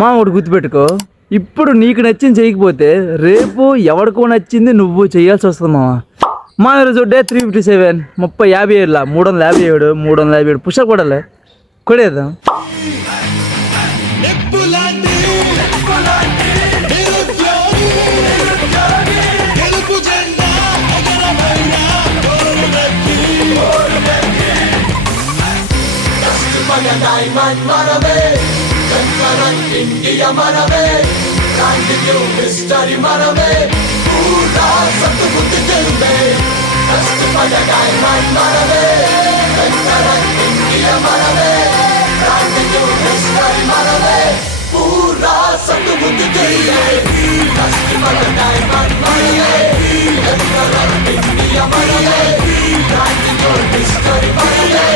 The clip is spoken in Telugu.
మా ఒకటి గుర్తుపెట్టుకో, ఇప్పుడు నీకు నచ్చింది చేయకపోతే రేపు ఎవరికో నచ్చింది నువ్వు చేయాల్సి వస్తుంది మామ. మా ఈరోజు డే 357 50 357 357 పుషప్ కొడాలి, కొడేద్దాం. ఇండియా మనమే, హిస్టరీ మనమే, పూరా సత్తుబుద్ధి తెలుమే. కష్టపడ డైమండ్ మనమే, ఇండియా మనమే, హిస్టరీ మనమే, పూరా సత్తుబుద్ధి తెలుమే. కష్టపడ డైమండ్ మనమే, ఇండియా మనమే, హిస్టరీ మనమే.